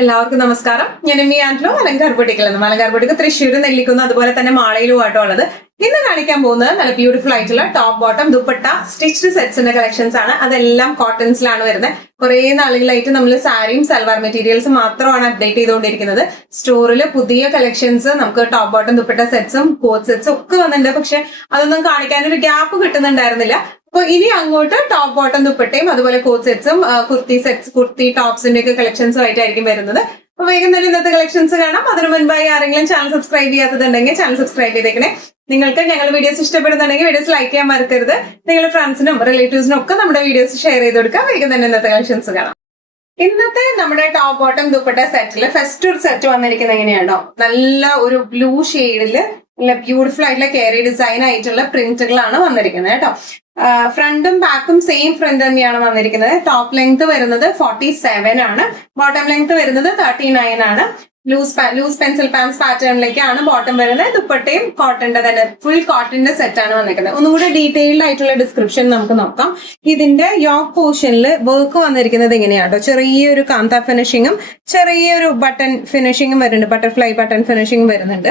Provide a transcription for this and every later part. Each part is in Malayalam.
എല്ലാവർക്കും നമസ്കാരം. ഞാൻ എം ആൻഡ്രോ, അലങ്കാർ ബൊട്ടിക്കിൽ നിന്ന്. അലങ്കാർ ബൊട്ടിക്ക് തൃശ്ശൂർ, നെല്ലിക്കുന്ന്, അതുപോലെ തന്നെ മാളയിലുമായിട്ടും ഉള്ളത്. ഇന്ന് കാണിക്കാൻ പോകുന്നത് നല്ല ബ്യൂട്ടിഫുൾ ആയിട്ടുള്ള ടോപ്പ് ബോട്ടം ദുപ്പട്ട സ്റ്റിച്ച്ഡ് സെറ്റ്സിന്റെ കളക്ഷൻസ് ആണ്. അതെല്ലാം കോട്ടൺസിലാണ് വരുന്നത്. കുറെ നാളുകളായിട്ട് നമ്മൾ സാരിയും സൽവാർ മെറ്റീരിയൽസും മാത്രമാണ് അപ്ഡേറ്റ് ചെയ്തുകൊണ്ടിരിക്കുന്നത്. സ്റ്റോറിൽ പുതിയ കളക്ഷൻസ് നമുക്ക് ടോപ്പ് ബോട്ടം ദുപ്പട്ട സെറ്റ്സും കോട്ട് സെറ്റ്സും ഒക്കെ വന്നിട്ടുണ്ട്. പക്ഷെ അതൊന്നും കാണിക്കാനൊരു ഗ്യാപ്പ് കിട്ടുന്നുണ്ടായിരുന്നില്ല. അപ്പൊ ഇനി അങ്ങോട്ട് ടോപ്പ് ബോട്ടം ദുപ്പട്ടയും അതുപോലെ കോട്ട് സെറ്റ്സും കുർത്തി ടോപ്സിന്റെ ഒക്കെ കളക്ഷൻസും ആയിട്ടായിരിക്കും വരുന്നത്. അപ്പൊ വേഗം തന്നെ ഇന്നത്തെ കളക്ഷൻസ് കാണാം. അതിനു മുൻപായി ആരെങ്കിലും ചാനൽ സബ്സ്ക്രൈബ് ചെയ്യാത്തതുണ്ടെങ്കിൽ ചാനൽ സബ്സ്ക്രൈബ് ചെയ്തേക്കണേ. നിങ്ങൾക്ക് ഞങ്ങളുടെ വീഡിയോസ് ഇഷ്ടപ്പെടുന്നുണ്ടെങ്കിൽ വീഡിയോസ് ലൈക്ക് ചെയ്യാൻ മറക്കരുത്. നിങ്ങളുടെ ഫ്രണ്ട്സിനും റിലേറ്റീവ്സിനും ഒക്കെ നമ്മുടെ വീഡിയോസ് ഷെയർ ചെയ്ത് കൊടുക്കുക. വേഗം തന്നെ ഇന്നത്തെ കളക്ഷൻസ് കാണാം. ഇന്നത്തെ നമ്മുടെ ടോപ്പ് ബോട്ടം ദുപ്പട്ട സെറ്റില് ഫസ്റ്റ് ഒരു സെറ്റ് വന്നിരിക്കുന്നത് എങ്ങനെയാണോ, നല്ല ഒരു ബ്ലൂ ഷെയ്ഡില് നല്ല ബ്യൂട്ടിഫുൾ ആയിട്ടുള്ള കേറി ഡിസൈൻ ആയിട്ടുള്ള പ്രിന്റുകളാണ് വന്നിരിക്കുന്നത് കേട്ടോ. ഫ്രണ്ടും ബാക്കും സെയിം ഫ്രണ്ട് തന്നെയാണ് വന്നിരിക്കുന്നത്. ടോപ്പ് ലെങ്ത് വരുന്നത് 47 ആണ്, ബോട്ടം ലെങ്ത് വരുന്നത് 39 ആണ്. ലൂസ് പെൻസിൽ പാൻസ് പാറ്റേണിലേക്കാണ് ബോട്ടം വരുന്നത്. ദുപ്പട്ടയും കോട്ടന്റെ തന്നെ ഫുൾ കോട്ടന്റെ സെറ്റ് ആണ് വന്നിരിക്കുന്നത്. ഒന്നും കൂടെ ഡീറ്റെയിൽഡ് ആയിട്ടുള്ള ഡിസ്ക്രിപ്ഷൻ നമുക്ക് നോക്കാം. ഇതിന്റെ യോക്ക് പോർഷനിൽ വർക്ക് വന്നിരിക്കുന്നത് എങ്ങനെയാട്ടോ, ചെറിയൊരു കാന്ത ഫിനിഷിങ്ങും ചെറിയൊരു ബട്ടൺ ഫിനിഷിങ്ങും വരുന്നുണ്ട്, ബട്ടർഫ്ലൈ ബട്ടൺ ഫിനിഷിങ്ങും വരുന്നുണ്ട്.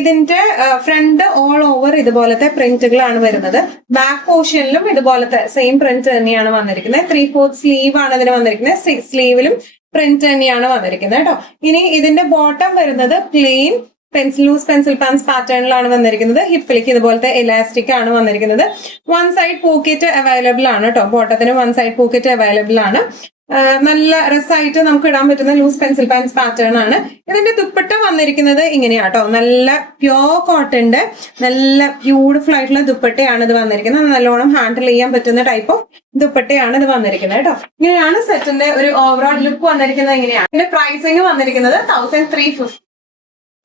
ഇതിന്റെ ഫ്രണ്ട് ഓൾ ഓവർ ഇതുപോലത്തെ പ്രിന്റുകളാണ് വരുന്നത്. ബാക്ക് പോർഷനിലും ഇതുപോലത്തെ സെയിം പ്രിന്റ് തന്നെയാണ് വന്നിരിക്കുന്നത്. 3/4 സ്ലീവ് ആണ് ഇതിന് വന്നിരിക്കുന്നത്. സ്ലീവിലും പ്രിന്റ് തന്നെയാണ് വന്നിരിക്കുന്നത് കേട്ടോ. ഇനി ഇതിന്റെ ബോട്ടം വരുന്നത് പ്ലെയിൻ ലൂസ് പെൻസിൽ പാൻസ് പാറ്റേണിലാണ് വന്നിരിക്കുന്നത്. ഹിപ്പിലേക്ക് ഇതുപോലത്തെ എലാസ്റ്റിക് ആണ് വന്നിരിക്കുന്നത്. വൺ സൈഡ് പോക്കറ്റ് അവൈലബിൾ ആണ് കേട്ടോ. ബോട്ടത്തിന് വൺ സൈഡ് പോക്കറ്റ് അവൈലബിൾ ആണ്. നല്ല രസമായിട്ട് നമുക്ക് ഇടാൻ പറ്റുന്ന ലൂസ് പെൻസിൽ പാൻസ് പാറ്റേൺ ആണ്. ഇതിന്റെ ദുപ്പട്ട വന്നിരിക്കുന്നത് ഇങ്ങനെയാട്ടോ, നല്ല പ്യോർ കോട്ടന്റെ നല്ല ബ്യൂട്ടിഫുൾ ആയിട്ടുള്ള ദുപ്പട്ടയാണ് ഇത് വന്നിരിക്കുന്നത്. നല്ലോണം ഹാൻഡിൽ ചെയ്യാൻ പറ്റുന്ന ടൈപ്പ് ഓഫ് ദുപ്പട്ടയാണ് ഇത് വന്നിരിക്കുന്നത് കേട്ടോ. ഇങ്ങനെയാണ് സെറ്റിന്റെ ഒരു ഓവറോൾ ലുക്ക് വന്നിരിക്കുന്നത്. ഇങ്ങനെയാണ് ഇതിന്റെ പ്രൈസിങ് വന്നിരിക്കുന്നത് 1350.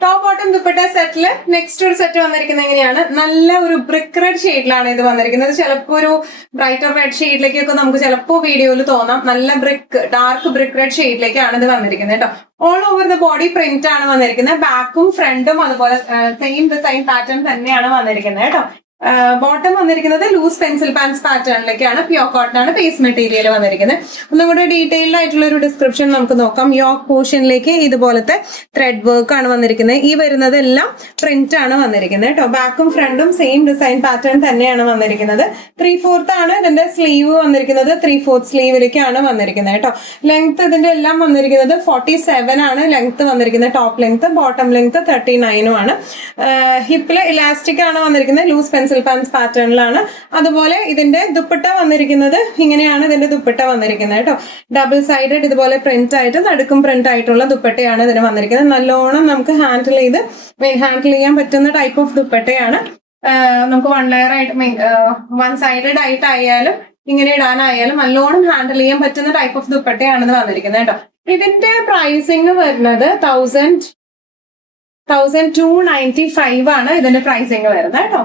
ടോപ്പ് ബോട്ടം ദുപ്പട്ട സെറ്റില് നെക്സ്റ്റ് ഒരു സെറ്റ് വന്നിരിക്കുന്നത് എങ്ങനെയാണ്, നല്ല ഒരു ബ്രിക്ക് റെഡ് ഷെയ്ഡിലാണ് ഇത് വന്നിരിക്കുന്നത്. ചിലപ്പോൾ ഒരു ബ്രൈറ്റർ റെഡ് ഷെയ്ഡിലേക്കൊക്കെ നമുക്ക് ചിലപ്പോൾ വീഡിയോയിൽ തോന്നാം. നല്ല ഡാർക്ക് ബ്രിക്ക് റെഡ് ഷെയ്ഡിലേക്കാണ് ഇത് വന്നിരിക്കുന്നത് കേട്ടോ. All over the body print ആണ് വന്നിരിക്കുന്നത്. ബാക്കും ഫ്രണ്ടും അതുപോലെ സെയിം ഡിസൈൻ പാറ്റേൺ തന്നെയാണ് വന്നിരിക്കുന്നത് കേട്ടോ. ബോട്ടം വന്നിരിക്കുന്നത് ലൂസ് പെൻസിൽ പാൻസ് പാറ്റേണിലേക്കാണ്. പ്യോർ കോട്ടൺ ആണ് ബേസ് മെറ്റീരിയൽ വന്നിരിക്കുന്നത്. ഒന്നും കൂടെ ഡീറ്റെയിൽഡ് ആയിട്ടുള്ള ഒരു ഡിസ്ക്രിപ്ഷൻ നമുക്ക് നോക്കാം. യോക്ക് പോർഷനിലേക്ക് ഇതുപോലത്തെ ത്രെഡ് വർക്ക് ആണ് വന്നിരിക്കുന്നത്. ഈ വരുന്നതെല്ലാം പ്രിന്റ് ആണ് വന്നിരിക്കുന്നത് കേട്ടോ. ബാക്കും ഫ്രണ്ടും സെയിം ഡിസൈൻ പാറ്റേൺ തന്നെയാണ് വന്നിരിക്കുന്നത്. 3/4 ആണ് ഇതിന്റെ സ്ലീവ് വന്നിരിക്കുന്നത്. 3/4 സ്ലീവിലേക്കാണ് വന്നിരിക്കുന്നത് കേട്ടോ. ലെങ്ത് ഇതിന്റെ എല്ലാം വന്നിരിക്കുന്നത് 47 ആണ് ലെങ്ത് വന്നിരിക്കുന്നത്. ടോപ്പ് ലെങ്ത്, ബോട്ടം ലെങ്ത് 39 ആണ്. ഹിപ്പില് ഇലാസ്റ്റിക് ആണ് വന്നിരിക്കുന്നത്. ലൂസ് പെൻസിൽ പാൻസ് പാറ്റേണിലാണ്. അതുപോലെ ഇതിന്റെ ദുപ്പട്ട വന്നിരിക്കുന്നത് ഇങ്ങനെയാണ്. ഇതിന്റെ ദുപ്പട്ട വന്നിരിക്കുന്നത് കേട്ടോ. ഡബിൾ സൈഡഡ് ഇതുപോലെ പ്രിന്റ് ആയിട്ട് നടുക്കും പ്രിന്റ് ആയിട്ടുള്ള ദുപ്പട്ടയാണ് ഇതിന് വന്നിരിക്കുന്നത്. നല്ലോണം നമുക്ക് ഹാൻഡിൽ ചെയ്യാൻ പറ്റുന്ന ടൈപ്പ് ഓഫ് ദുപ്പട്ടയാണ്. നമുക്ക് വൺ ലെയർ ആയിട്ട് വൺ സൈഡഡ് ആയിട്ടായാലും ഇങ്ങനെ ഇടാനായാലും നല്ലോണം ഹാൻഡിൽ ചെയ്യാൻ പറ്റുന്ന ടൈപ്പ് ഓഫ് ദുപ്പട്ടയാണ് ഇത് വന്നിരിക്കുന്നത് കേട്ടോ. ഇതിന്റെ പ്രൈസിങ് വരുന്നത് 1295 ആണ് ഇതിന്റെ പ്രൈസിങ് വരുന്നത് കേട്ടോ.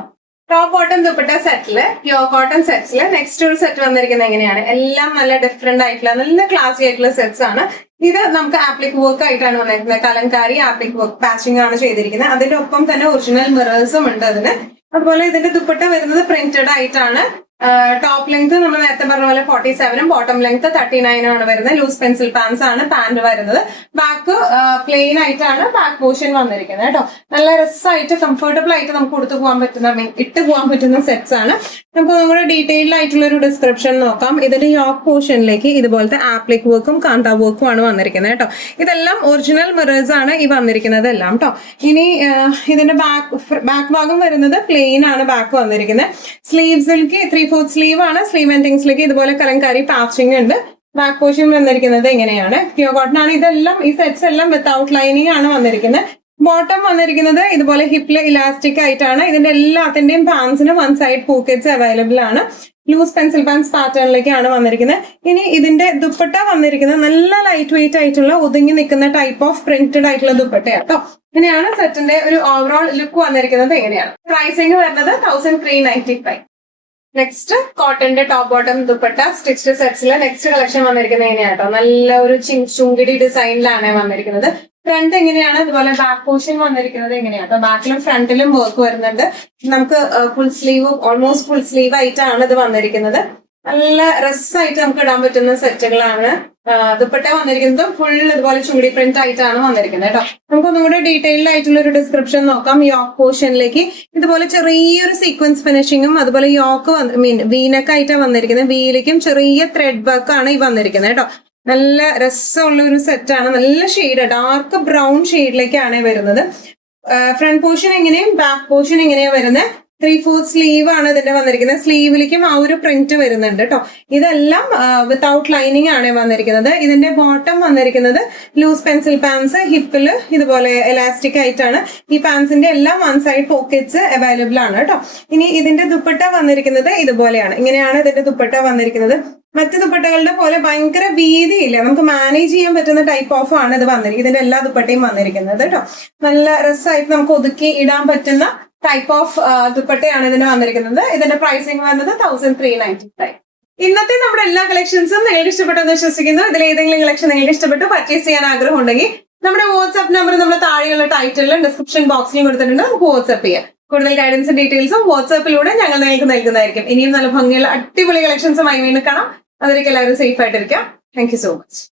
ടോപ്പ് ബോട്ടം ദുപ്പട്ട സെറ്റില് പ്യോർ കോട്ടൺ സെറ്റ്സില് നെക്സ്റ്റ് ഒരു സെറ്റ് വന്നിരിക്കുന്നത് എങ്ങനെയാണ്, എല്ലാം നല്ല ഡിഫറെന്റ് ആയിട്ടുള്ള നല്ല ക്ലാസി ആയിട്ടുള്ള സെറ്റ്സ് ആണ്. ഇത് നമുക്ക് ആപ്ലിക് വർക്ക് ആയിട്ടാണ് വന്നിരിക്കുന്നത്. കലങ്കാരി ആപ്ലിക് വർക്ക് പാച്ചിങ് ആണ് ചെയ്തിരിക്കുന്നത്. അതിന്റെ ഒപ്പം തന്നെ ഒറിജിനൽ മിറേഴ്സും ഉണ്ട് അതിന്. അതുപോലെ ഇതിന്റെ ദുപ്പട്ട വരുന്നത് പ്രിന്റഡ് ആയിട്ടാണ്. ടോപ്പ് ലെങ്ത് നമ്മൾ നേരത്തെ പറഞ്ഞ പോലെ 47ഉം ബോട്ടം ലെങ്ത് 39 ആണ് വരുന്നത്. ലൂസ് പെൻസിൽ പാൻസ് ആണ് പാന്റ് വരുന്നത്. ബാക്ക് പ്ലെയിൻ ആയിട്ടാണ് ബാക്ക് പോർഷൻ വന്നിരിക്കുന്നത് കേട്ടോ. നല്ല രസമായിട്ട് കംഫർട്ടബിൾ ആയിട്ട് നമുക്ക് ഇട്ട് പോകാൻ പറ്റുന്ന സെറ്റ്സ് ആണ്. നമുക്ക് നമ്മുടെ ഡീറ്റെയിൽഡ് ആയിട്ടുള്ള ഒരു ഡിസ്ക്രിപ്ഷൻ നോക്കാം. ഇതിന്റെ യോക്ക് പോർഷനിലേക്ക് ഇതുപോലത്തെ ആപ്ലിക് വർക്കും കാന്ത വർക്കും ആണ് വന്നിരിക്കുന്നത് കേട്ടോ. ഇതെല്ലാം ഒറിജിനൽ മിറേഴ്സ് ആണ് ഈ വന്നിരിക്കുന്നത് എല്ലാം കേട്ടോ. ഇനി ഇതിന്റെ ബാക്ക് ഭാഗം വരുന്നത് പ്ലെയിൻ ആണ് ബാക്ക് വന്നിരിക്കുന്നത്. സ്ലീവ്സിലേക്ക് 3/4 സ്ലീവ് ആണ്. സ്ലീവ് എൻഡിങ്സിലേക്ക് ഇതുപോലെ കലങ്കാരി പാച്ചിങ് ഉണ്ട്. ബാക്ക് പോർഷൻ വന്നിരിക്കുന്നത് ഇങ്ങനെയാണ്. പ്യോർ കോട്ടൺ ആണ്. ഇതെല്ലാം ഈ സെറ്റ്സ് എല്ലാം വിത്തൗട്ട് ലൈനിങ് ആണ് വന്നിരിക്കുന്നത്. ബോട്ടം വന്നിരിക്കുന്നത് ഇതുപോലെ ഹിപ്പില് ഇലാസ്റ്റിക് ആയിട്ടാണ്. ഇതിന്റെ എല്ലാത്തിന്റെയും പാൻസിന് വൺ സൈഡ് പോക്കറ്റ്സ് അവൈലബിൾ ആണ്. ലൂസ് പെൻസിൽ പാൻസ് പാറ്റേണിലേക്കാണ് വന്നിരിക്കുന്നത്. ഇനി ഇതിന്റെ ദുപ്പട്ട വന്നിരിക്കുന്നത് നല്ല ലൈറ്റ് വെയിറ്റ് ആയിട്ടുള്ള ഒതുങ്ങി നിൽക്കുന്ന ടൈപ്പ് ഓഫ് പ്രിന്റഡ് ആയിട്ടുള്ള ദുപ്പട്ടയാണ് കേട്ടോ. ഇങ്ങനെയാണ് സെറ്റിന്റെ ഒരു ഓവറോൾ ലുക്ക് വന്നിരിക്കുന്നത്. എങ്ങനെയാണ് പ്രൈസിങ് വരുന്നത് 1395. നെക്സ്റ്റ് കോട്ടന്റെ ടോപ്പ് ബോട്ടം ദുപ്പട്ട സ്റ്റിച്ച്ഡ് സെറ്റ്സിലെ നെക്സ്റ്റ് കളക്ഷൻ വന്നിരിക്കുന്നത് എങ്ങനെയാട്ടോ, നല്ല ഒരു ചുങ്കിടി ഡിസൈനിലാണ് വന്നിരിക്കുന്നത്. ഫ്രണ്ട് എങ്ങനെയാണ്, അതുപോലെ ബാക്ക് പോർഷൻ വന്നിരിക്കുന്നത് എങ്ങനെയാട്ടോ, ബാക്കിലും ഫ്രണ്ടിലും വർക്ക് വരുന്നുണ്ട്. നമുക്ക് full sleeve, almost full sleeve ആയിട്ടാണ് ഇത് വന്നിരിക്കുന്നത്. നല്ല രസമായിട്ട് നമുക്ക് ഇടാൻ പറ്റുന്ന സെറ്റുകളാണ്. ദുപ്പട്ട വന്നിരിക്കുന്നത് ഫുൾ ഇതുപോലെ ചൂടി പ്രിന്റ് ആയിട്ടാണ് വന്നിരിക്കുന്നത് കേട്ടോ. നമുക്കൊന്നും കൂടെ ഡീറ്റെയിൽഡ് ആയിട്ടുള്ള ഒരു ഡിസ്ക്രിപ്ഷൻ നോക്കാം. യോക്ക് പോർഷനിലേക്ക് ഇതുപോലെ ചെറിയൊരു സീക്വൻസ് ഫിനിഷിങ്ങും അതുപോലെ യോക്ക് വീനക്ക് ആയിട്ടാണ് വന്നിരിക്കുന്നത്. വീയിലേക്കും ചെറിയ ത്രെഡ് വർക്ക് ആണ് ഈ വന്നിരിക്കുന്നത് കേട്ടോ. നല്ല രസമുള്ള ഒരു സെറ്റാണ്. നല്ല ഷെയ്ഡ് ഡാർക്ക് ബ്രൗൺ ഷെയ്ഡിലേക്കാണ് വരുന്നത്. ഫ്രണ്ട് പോർഷൻ എങ്ങനെയും ബാക്ക് പോർഷൻ എങ്ങനെയാ വരുന്നത്. 3/4 സ്ലീവ് ആണ് ഇതിന്റെ വന്നിരിക്കുന്നത്. സ്ലീവിലേക്കും ആ ഒരു പ്രിന്റ് വരുന്നുണ്ട് കേട്ടോ. ഇതെല്ലാം വിത്തൗട്ട് ലൈനിങ് ആണ് വന്നിരിക്കുന്നത്. ഇതിന്റെ ബോട്ടം വന്നിരിക്കുന്നത് ലൂസ് പെൻസിൽ പാൻസ്, ഹിപ്പില് ഇതുപോലെ എലാസ്റ്റിക് ആയിട്ടാണ്. ഈ പാൻസിന്റെ എല്ലാം വൺ സൈഡ് പോക്കറ്റ്സ് അവൈലബിൾ ആണ് കേട്ടോ. ഇനി ഇതിന്റെ ദുപ്പട്ട വന്നിരിക്കുന്നത് ഇതുപോലെയാണ്. ഇങ്ങനെയാണ് ഇതിന്റെ ദുപ്പട്ട വന്നിരിക്കുന്നത്. മറ്റു ദുപ്പട്ടകളുടെ പോലെ ഭയങ്കര വീതിയില്ല, നമുക്ക് മാനേജ് ചെയ്യാൻ പറ്റുന്ന ടൈപ്പ് ഓഫ് ആണ് ഇത് വന്നിരിക്കുന്നത്. ഇതിന്റെ എല്ലാ ദുപ്പട്ടയും വന്നിരിക്കുന്നത് കേട്ടോ. നല്ല രസമായിട്ട് നമുക്ക് ഒതുക്കി ഇടാൻ പറ്റുന്ന ടൈപ്പ് ഓഫ് ദുപ്പട്ടയാണ് ഇതിന് വന്നിരിക്കുന്നത്. ഇതിന്റെ പ്രൈസിങ് വന്നത് 1395. ഇന്നത്തെ നമ്മുടെ എല്ലാ കളക്ഷൻസും നിങ്ങൾക്ക് ഇഷ്ടപ്പെട്ടെന്ന് വിശ്വസിക്കുന്നു. ഇതിൽ ഏതെങ്കിലും കളക്ഷൻ നിങ്ങൾക്ക് ഇഷ്ടപ്പെട്ട് പർച്ചേസ് ചെയ്യാൻ ആഗ്രഹം ഉണ്ടെങ്കിൽ നമ്മുടെ വാട്സ്ആപ്പ് നമ്പർ നമ്മുടെ താഴെയുള്ള ടൈറ്റിലും ഡിസ്ക്രിപ്ഷൻ ബോക്സിലും കൊടുത്തിട്ടുണ്ട്. നമുക്ക് വാട്സ്ആപ്പ് ചെയ്യാം. കൂടുതൽ ഗൈഡൻസും ഡീറ്റെയിൽസും വാട്സ്ആപ്പിലൂടെ ഞങ്ങൾ നിങ്ങൾക്ക് നൽകുന്നതായിരിക്കും. ഇനിയും നല്ല ഭംഗിയുള്ള അടിപൊളി കളക്ഷൻസുമായി വീണ്ടും കാണാം. അതിലേക്ക് എല്ലാവരും സേഫ് ആയിട്ടിരിക്കാം. Thank you so much.